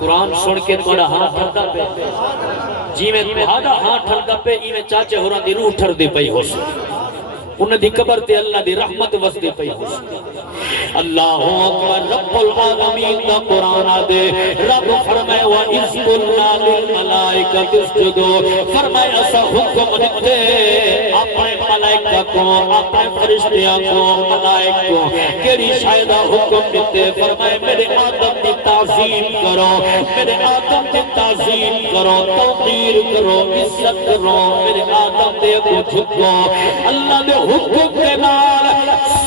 قرآن سن کے تھوڑا ہاتھ ٹھنڈا پہ جی میں تھوڑا ہاتھ ٹھنڈا پہ ای میں چاچے ہو رہا دی روح ٹھر دی پئی ہو سی انہیں دی قبر تے اللہ دی رحمت وس دی پئی ہو سی اللہ اکبر رب العالمین دا قرآن دے رب فرمائے وَإِذْ قُلْنَا لِلْمَلَائِكَةِ اسْجُدُوا فرمائے ایسا حکم دیتے اپنے ملائکہ کو اپنے فرشتیاں کو ملائک کو کیڑی شاہدہ حکم دیتے فرمائے میرے آدم دی تعظیم کرو میرے آدم دی تعظیم کرو توقیر کرو عزت کرو میرے آدم دے کو جھکو اللہ دے حکم کے نال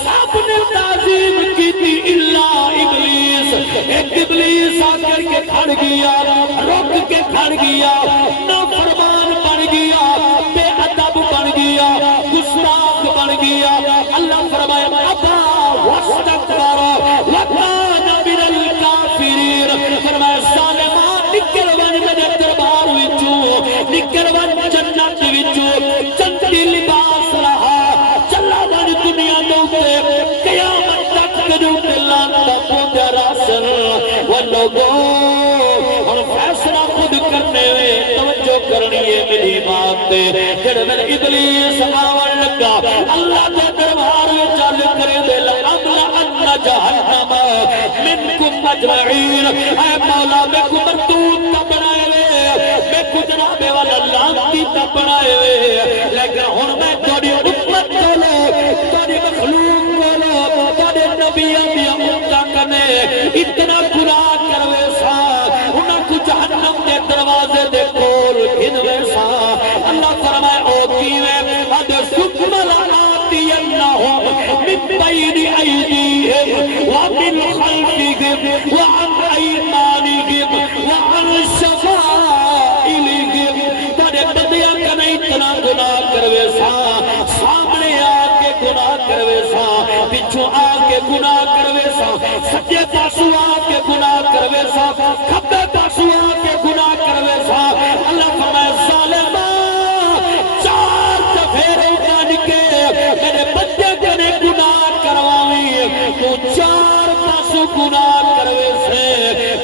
سب نے تعظیم کی تھی اللہ ابلیس ایک ابلیس آ کر کے کھڑ گیا رک کے کھڑ گیا نافرمان بن گیا بے ادب بن گیا گستاخ بن گیا اللہ فرمائے ابا واستکبر وکان من الکافرین فرمائے ظالمان نکل ون میرے دربار وچوں نکل ون جنت وچوں جنتی لباس رہا چلا ون دنیا دے قیامت تک کدو لانتا پوندیا راسن واللوگوں ہم فیصلہ خود کرنے میں توجہ کرنی ہے میری بات جڑ میں ابلیس آون لگا اللہ کے دربار میں چل کرے دے لَأَمْلَأَنَّ جَهَنَّمَ مِنْكُمْ أَجْمَعِينَ اے مولا میں کو مردود تا بنائے ہوئے میں کو جناب والا لانتی تا بنائے ہوئے لیکن ہن میں توڑی امت چلو توڑی مخلوق بولو توڑی نبیوں بھی امتا کنے اتنا گناہ کروے سا انہاں کو جہنم دے دروازے دے کول گھنوے سا اللہ فرمائے او کیوے اد سکم لعناتی انہم من بین ایدیہم ومن خلفہم وعن ایمانہم وعن شمائلہم تارے بندیاں کنے اتنا گناہ کروے سا سامنے آکے گناہ کروے سا پچھو آکے گناہ کروے سا سجے پاسو آکے گناہ کروے سا کھبے پاسو آکے گناہ کروے سا اللہ فرمائے ظالمہ چار دفعے بن کے میرے بچے کنے گناہ کرواوی تو چار پاسو گناہ کروے سے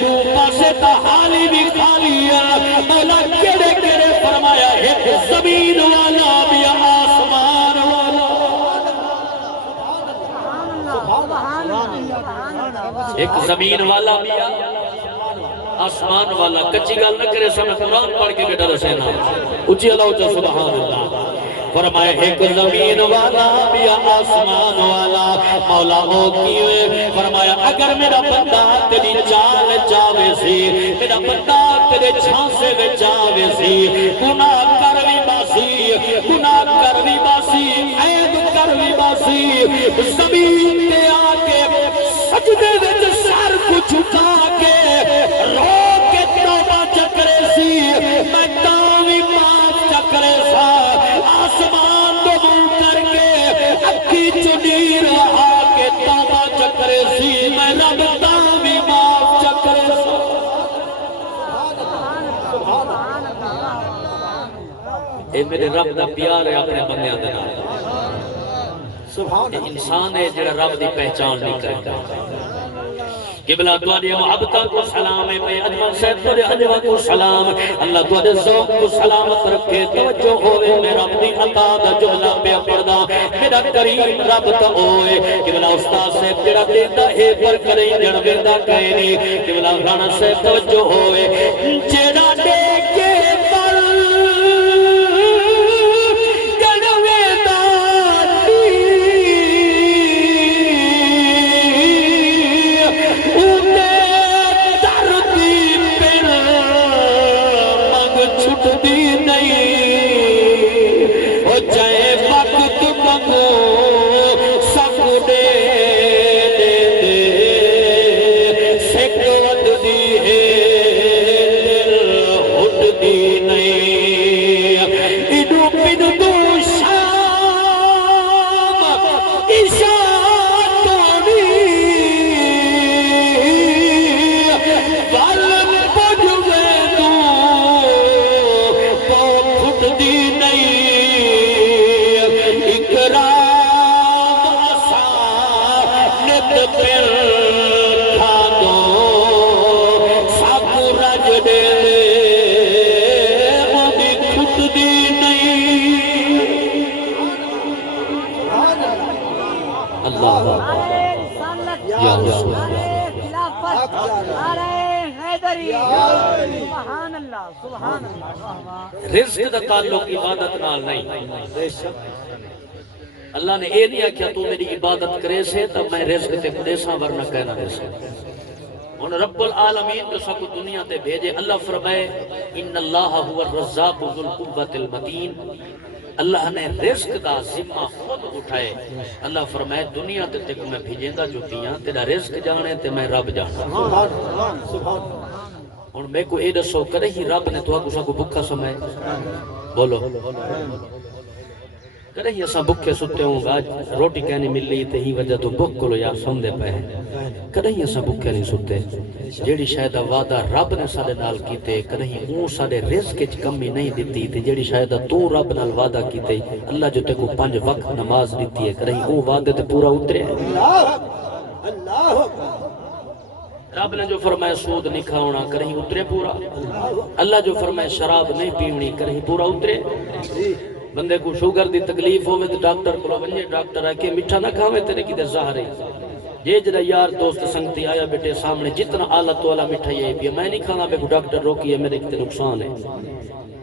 تو پاسے تا حالی بھی خالی ہے مولا کیڑے کیڑے فرمایا ایک زمین والا بھی آسمان والا ایک زمین والا بھی آسمان والا کچی گال نہ کرے سمیں قرآن پڑھ کے بیٹا رسینا اچھی اللہ اچھا سبحان اللہ فرمائے ایک زمین والا بھی آسمان والا مولا ہو کیوئے فرمایا اگر میرا بندہ تیری چال چاوے سی میرا بندہ تیرے چھانسے میں چاوے سی گناہ کروی باسی گناہ کروی باسی عیب کروی باسی زمین پہ آکے سجدے وچ سر کو جھکا کے رو کے توبہ چکرے سی میں تاوی معاف چکرے سا آسمان کو من کر کے اکھی چنی رہا کے توبہ چکرے سی میں رب تاوی معاف چکرے سا اے میرے رب دا پیار ہے اپنے بندیاں دینا انسان ہے جڑا رب دی پہچان نہیں کرتا قبلہ تواڈی محبتاں کو سلام ہے میں اجمل صاحب تواڈے اجوا کو سلام اللہ تواڈے ذوق کو سلامت رکھے توجہ ہوئے میں رب دی عطا دا جملہ پہ پڑھدا میرا کریم رب تا ہوئے قبلہ استاد صاحب جڑا دیندا ہے پر کرے جڑ ویندا کہیں نہیں قبلہ رانا صاحب توجہ ہوئے جڑا دے کے رزق دا تعلق عبادت نال نہیں. اللہ نے یہ نہیں آکھیا تو میری عبادت کرے سے تب میں رزق تے دیساں ورنہ کہنا دیساں. ان رب العالمین جو سب دنیا تے بھیجے. اللہ فرمائے ان اللہ هو الرزاق ذو القوۃ المتین. اللہ نے رزق دا ذمہ خود اٹھائے. اللہ فرمائے دنیا تے تے میں بھیجیں گا جو دیاں تیرا رزق جانے تے میں رب جانا. ہن میں کو اے دسو کرے ہی رب نے تو کو بھکھا سمائے؟ بولو کرے ہی اساں بھکھے ستے ہوں گا روٹی کہنی مل رہی تے ہی وجہ تو بھک کو یار سمدے پے. کرے ہی اساں بھکھے نہیں ستے. جیڑی شاید وعدہ رب نے سارے نال کیتے کرے ہی اون سارے رزق وچ کمی نہیں دتی تے جیڑی شاید تو رب نال وعدہ کیتے اللہ جو تے کو 5 وقت نماز دتی ہے کرے ہی او وعدے تے پورا اترے. اللہ رب نے جو فرمایا سود نہیں کھاونا کرے ہی اترے پورا. اللہ جو فرمایا شراب نہیں پیونی کرے ہی پورا اترے. بندے کو شوگر دی تکلیف ہوئے تو ڈاکٹر کو ونجے ڈاکٹر آئے کہ میٹھا نہ کھاوے تیرے کی دے زہر ہے. یہ جڑا یار دوست سنگتی آیا بیٹے سامنے جتنا آلہ تو آلہ میٹھا یہ بھی میں نہیں کھانا. بے کو ڈاکٹر روکی ہے میرے کتے نقصان ہے.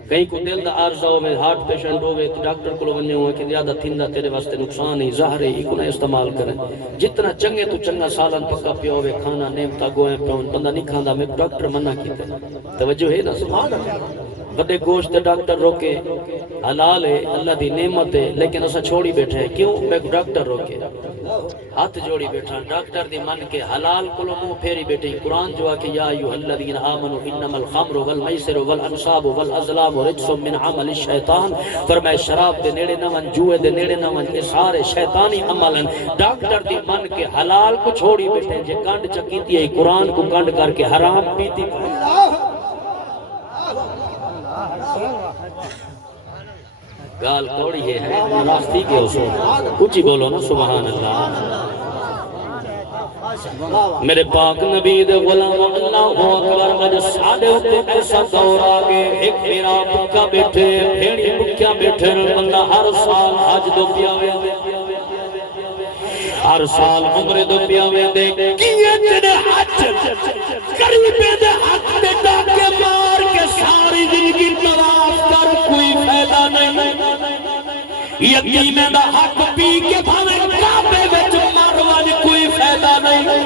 کہیں کو دل دا عارضہ ہوئے ہارٹ پیشنٹ ہوئے تو ڈاکٹر کو ونجے ہوئے کہ زیادہ تھندہ تیرے واسطے نقصان ہے زہر ہے کو نہ استعمال کریں. جتنا چنگے تو چنگا سالن پکا پیا ہوئے کھانا نعمتہ گوئیں پیون بندہ نہیں کھانا. میں ڈاکٹر منع کیتے توجہ ہے نا سبحان اللہ. بڑے گوشت ڈاکٹر روکے حلال ہے اللہ دی نعمت ہے لیکن اسا چھوڑی بیٹھے ہیں. کیوں؟ میں ڈاکٹر روکے ہاتھ جوڑی بیٹھا ڈاکٹر دی من کے حلال کلو منہ پھیری بیٹھے. قرآن جو ہے کہ یا ایھا الذین آمنوا انما الخمر والمیسر والانصاب والازلام رجس من عمل الشیطان. فرمائے شراب دے نیڑے نہ ون جوئے دے نیڑے نہ ون یہ سارے شیطانی عمل ہیں. ڈاکٹر دی من کے حلال کو چھوڑی بیٹھے جے کنڈ چکیتی ہے قرآن کو کنڈ کر کے حرام پیتی. گال کوڑی ہے راستی کے اصول. اونچی بولو نا سبحان اللہ. میرے پاک نبی دے غلام اللہ اکبر مجھ ساڑے ہوتے ایسا دور آگے. ایک میرا بکا بیٹھے بھیڑی بکیا بیٹھے بندہ ہر سال حج دو پیاوے دے ہر سال عمر دو پیاوے دے کیے تیرے حج قریبے دے حق دے ڈاکے مار کے ساری زندگی طواف کر کوئی فائدہ نہیں. یتیمے دا حق پی کے بھاوے کعبے وچ مارواں کوئی فائدہ نہیں.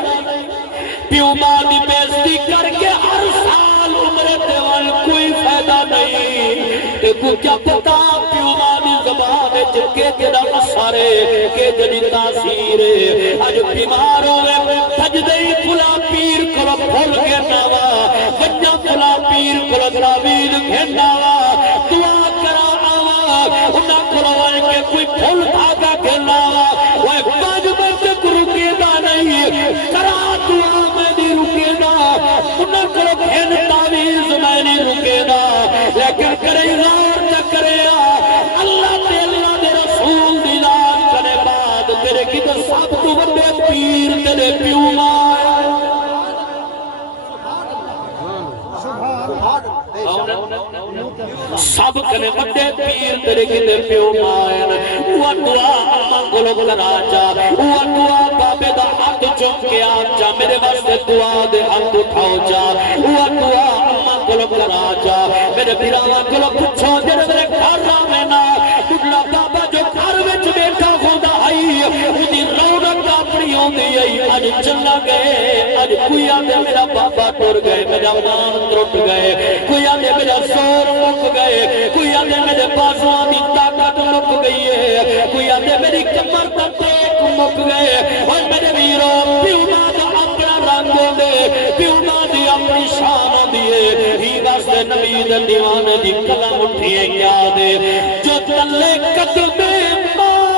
پیو ماں دی بےزتی کر کے ہر سال عمرے تے ون کوئی فائدہ نہیں. تے کو کیا پتا پیو ماں دی زبان وچ کے تیرا اثر ہے کہ جڑی تاثیر ہے. اج بیمار ہوئے سجدے کھلا پیر کو بھول کے نوا بچا کھلا پیر کو تعویذ کھندا دعا کرا انہاں کھلوائے کہ کوئی پھول دھاگا کھلا وہ پانچ بچے کو رکے گا نہیں. کرا دعا میں نہیں رکے گا انہاں کھلو کھین تعویذ میں نہیں رکے گا. لیکن کرے غور نہ کرے اللہ تے اللہ دے رسول دی لان کرے بعد تیرے کی تو سب تو بڑے پیر تیرے پیو ماں. سب کنے بڑے پیر تیرے کنے پیو مائن. وہ دعا اماں گلو کرا جا وہ دعا بابے دا ہاتھ چوک کے آ جا میرے واسطے دعا دے ہاتھ اٹھاؤ جا. وہ دعا اماں گلو کرا جا میرے بیرانا گلو پچھو جڑے میرے گھر میں نا بڑھلا بابا جو گھر وچ بیٹھا خدا آئی اُنی رونق اپنی ہوندی آئی. اج چلا گئے اج کوئی آدھے میرا بابا ٹر گئے میرا مان ٹرٹ گئے کوئی آدھے میرا زور مک گئے کوئی آدھے میرے بازواں دی طاقت مک گئی ہے کوئی آدھے میری کمر دا ٹیک مک گئے. اور میرے ویرو پیو ماں دا اپنا رنگ دے پیو ماں دی اپنی شان دیے. ہی واسطے نبی دے دیوانے دی قلم اٹھیے کیا دے جو تلے قدمے ماہ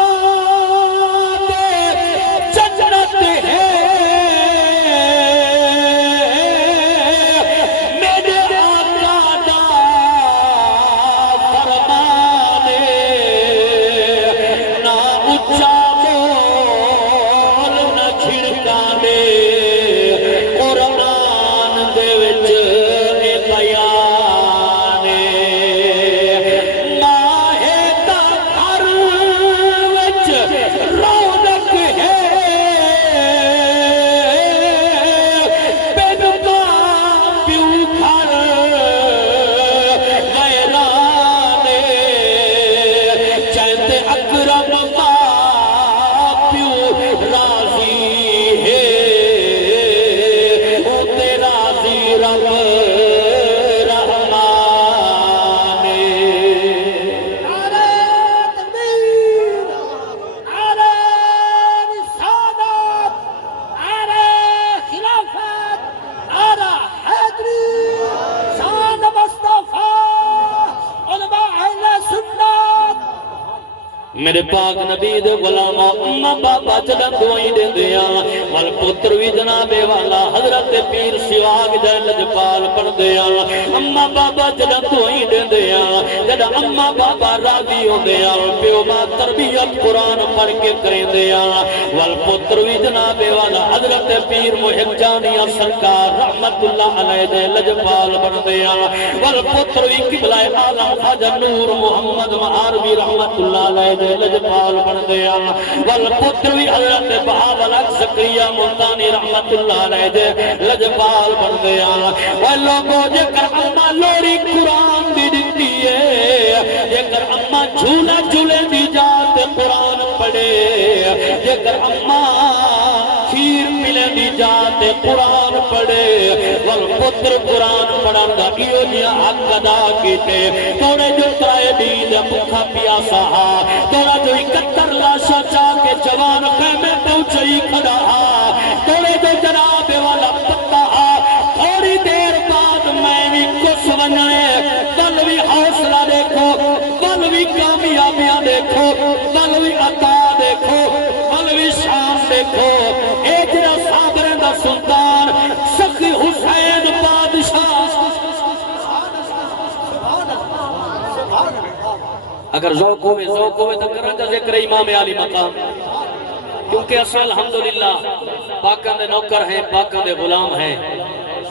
میرے پاک نبی دے غلامہ اماں بابا جدہ دعائیں دے دیا والپتر بھی جناب والا حضرت پیر سواگ جائے لجپال پڑھ دیا اماں بابا جدہ دعائیں دے دیا جدہ اماں بابا راضی ہو دیا پیو ماں تربیت قرآن پڑھ کے کریں دیا والپتر بھی جناب والا حضرت پیر محب جانیہ سرکار رحمت اللہ علیہ جائے لجپال پڑھ دیا والپتر بھی قبلہ عالم خواجہ نور محمد معاربی رحمت اللہ علیہ لجپال بن گیا والپتر بھی حضرت بہاول زکریا ملتانی رحمت اللہ علیہ دے لجپال بن گیا واللوگوں جے کر اماں لوری قرآن دی دیتی ہے جے کر اماں جھولا جھولے دی جات قرآن پڑھے جے کر اماں کھیر ملے دی جات قرآن پڑھے والپتر قرآن پڑھن دا کیوں جیا حق ادا کیتے توڑے جو ترائے دید بکھا پیاسا توڑا جو 71 لاشا چاہ کے جوان خیمے پہنچئی کھڑا توڑے جو جناب والا پتہ تھوڑی دیر بعد میں بھی کس ونائے کل بھی حوصلہ دیکھو کل بھی کامیابیاں دیکھو کل بھی عطا دیکھو کل بھی شان دیکھو ایجرہ صابرین دا سلطان سخی حسین بادشاہ اگر ذوق ہوئے تو کرنا ذکر امام علی مقام کیونکہ اصل الحمدللہ پاکاں دے نوکر ہیں پاکاں دے غلام ہیں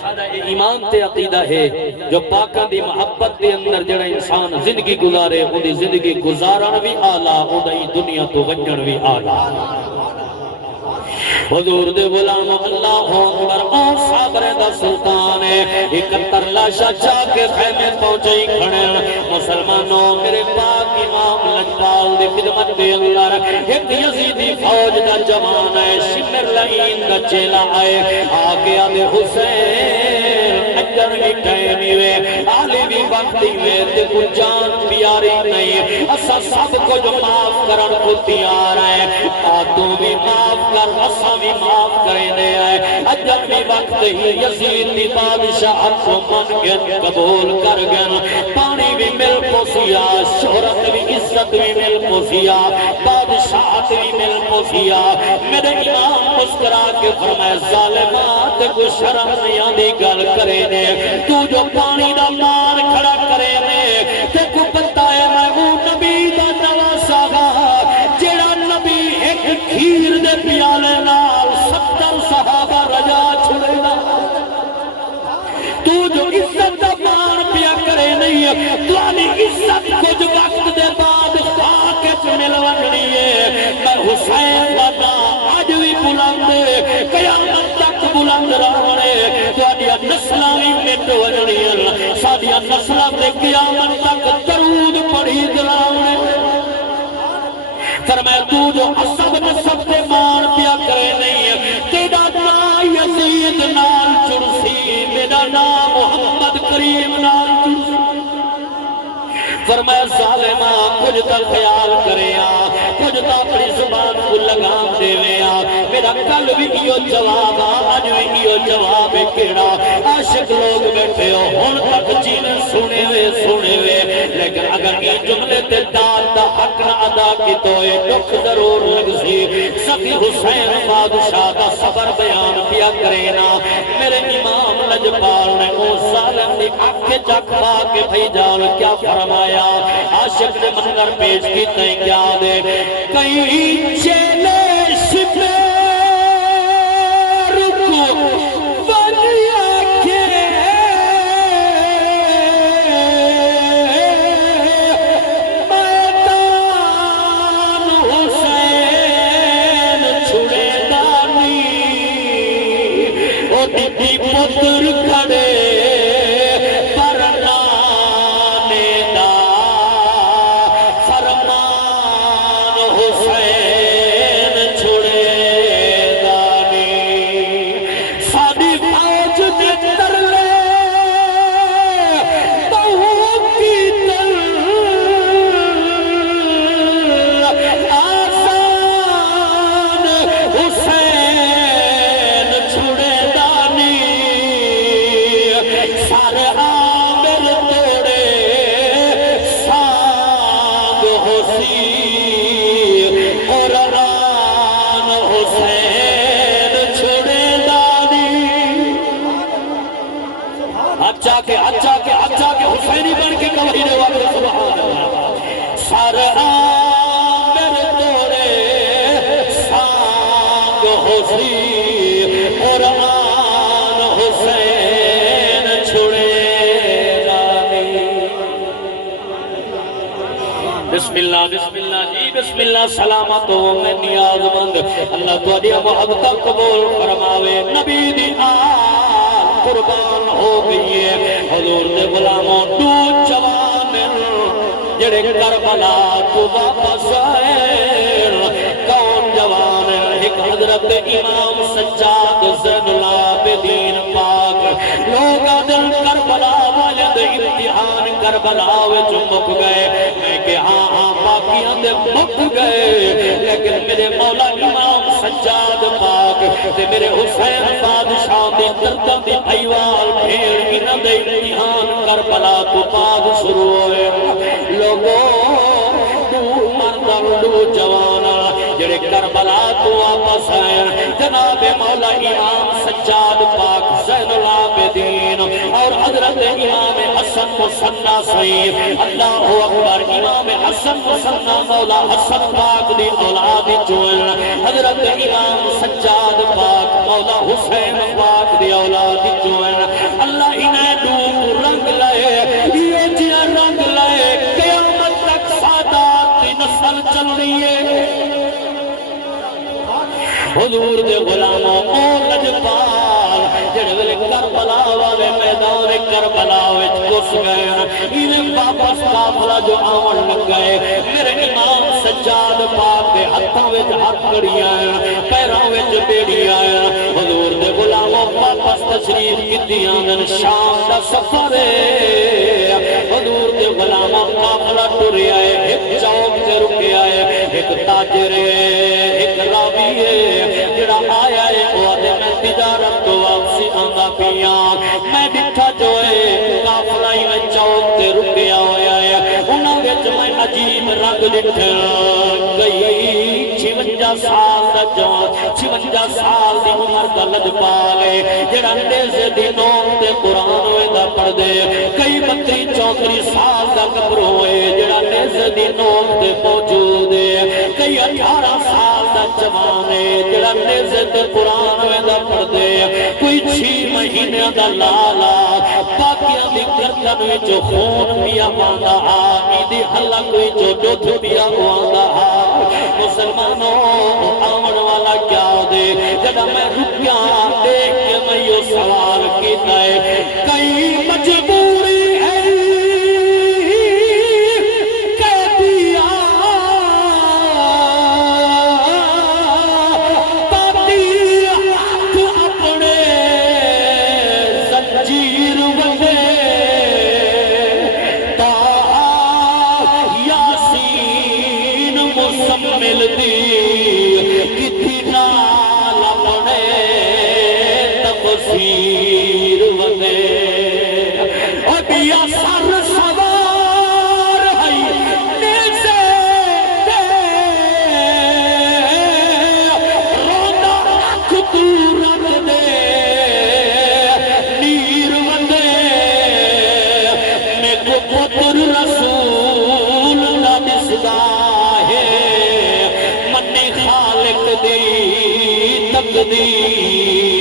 سادہ ایمان تے عقیدہ ہے جو پاکاں دی محبت دے اندر جڑا انسان زندگی گزارے وہ دی زندگی گزارن بھی آلہ وہ دی دنیا تو ونجن بھی آلہ حضور دے غلام اللہ اکبر آن صابر دا سلطان ہے 71 لاشا چاہ کے خیمے پہنچائی کھڑے مسلمانوں میرے پاک امام لجپال دے خدمت دے اندر ایک یزیدی فوج دا جوان ہے شمر لعین دا چیلا آئے آگے آدھے حسین اجر بھی ٹائمی وے آلی بھی وقتی وے تے کو جان پیاری نہیں اسا سب کو جو معاف کرن کو تیار ہے تو بھی معاف کر اسا بھی معاف کریں دے آئے اجل بھی وقت ہی یزید دی بادشاہ کو من کے قبول کر گن پانی بھی مل پوسیا شہرت بھی عزت بھی مل پوسیا بادشاہت بھی مل پوسیا میرے امام مسکرا کے فرمائے ظالمات کو شرم نہیں آدھی گل کرے نے تو جو پانی دا مار کھڑا کرے نے تے کو بتائے میں وہ نبی دا نواسا جیڑا نبی ایک کھیر دے پیالے نال 70 صحابہ رجا چھڑے دا تو جو عزت دا مان پیا کرے نہیں تو آنی عزت کچھ وقت دے بعد خاکت ملونی ہے میں حسین وانا آج بھی بلند قیامت تک بلند رہنے تو آنیا نسلہ بھی مٹ ونی ہے سادیا نسلہ دے قیامت تک درود پڑھی دلاؤنے فرمائے تو جو عصب نصب دے مان پیا کرے نہیں تیرا نام یزید نال چرسی میرا نام محمد کریم نال چرسی فرمائے ظالمہ کچھ تا خیال کرے کچھ تا اپنی زبان کو لگام دے میرا کل بھی یہ جواب آج بھی یہ جواب کیڑا عاشق لوگ بیٹھے ہو ہن تک جن سنے ہوئے لیکن اگر یہ جملے تے دال دا حق نہ ادا کی تو یہ دکھ ضرور لگ سی سخی حسین بادشاہ دا صبر بیان پیا کرے نا میرے امام لجپال نے او ظالم دی آنکھیں چکھا کے بھئی جان کیا فرمایا عاشق نے منظر پیش کی تئیں کیا دے کئی چیلے شپے پتر کھڑے پرنانے دا فرمان حسین چھڑے دانی سادی فوج دے ترلے بہو کی تل آسان حسین چھڑے سارے عامر توڑے سانگ حسین بسم اللہ جی بسم اللہ سلامت ہو میں نیاز مند اللہ تواڈی محبت قبول فرماوے نبی دی آل قربان ہو گئی ہے حضور دے غلاموں دو جوان جڑے کربلا تو واپس آئے کون جوان ایک حضرت امام سجاد زین العابدین پاک لوگ دل کربلا والے دے امتحان کربلا وچ مک گئے میں کہ ہاں باقیاں دے مک گئے لیکن میرے مولا امام سجاد پاک تے میرے حسین بادشاہ دی درداں دی ایوال پھیر انہاں دے امتحان کربلا تو بعد شروع ہوئے لوگوں دو جوانا جڑے کربلا تو واپس آئے جناب مولا امام سجاد پاک زین العابدین اور حضرت امام حسن مصنع سعید اللہ اکبر امام حسن مصنع مولا حسن پاک دی اولاد چوئن حضرت امام سجاد پاک مولا حسین پاک دی اولاد چوئن اللہ انہیں دو رنگ لائے یہ جیا رنگ لائے قیامت تک سادات دی نسل چل رہی ہے حضور دے غلاموں او لجپال جڑے ویلے کربلا والے میدان کربلا وچ گھس گئے انہیں واپس قافلہ جو آون لگ گئے میرے امام سجاد پاک دے ہتھاں وچ ہتھ کڑیاں پیراں وچ بیڑیاں حضور دے غلاموں واپس تشریف کیتیاں شام دا سفر حضور دے غلاموں قافلہ ٹریا ہے ایک چوک تے رکیا ہے ایک تاجر ہے ایک راوی ہے جڑا آیا ہے وہ آدھے میں تجارت تو واپسی آنگا پیاں میں بٹھا جو ہے قافلائی میں چوک تے رکیا ہویا ہے انہاں وچ میں عجیب رنگ لٹھا گئی 56 سال دا جوان 56 سال دی عمر دا لجپال ہے جڑا نیزے دی نوک تے قرآن ہوئے دا پڑھ دے کئی 32 34 سال دا گبرو ہوئے جڑا نیزے دی نوک تے موجود ہے کئی 18 سال دا جوان ہے جڑا نیزے تے قرآن ہوئے دا پڑھ دے کوئی 6 مہینے دا لالا باقیاں دی گردن وچ خون پیا واندا دی حلق وچ دودھ پیا واندا مسلمانوں آمن والا کیا دے جڑا میں رکیا دیکھ کے میں یہ سوال کیتا ہے کئی مجبوری ہے کہہ دیا پاتی ہاتھ اپنے زنجیر وندے تا یاسین مسمل دی کتھی نال اپنے تفسیر وندے اب یا سر سوار ہے نیزے دے رونا کتورت دے نیر وندے میں کو پتر رسول نہ دسدا ہے منی خالق دی تقدیر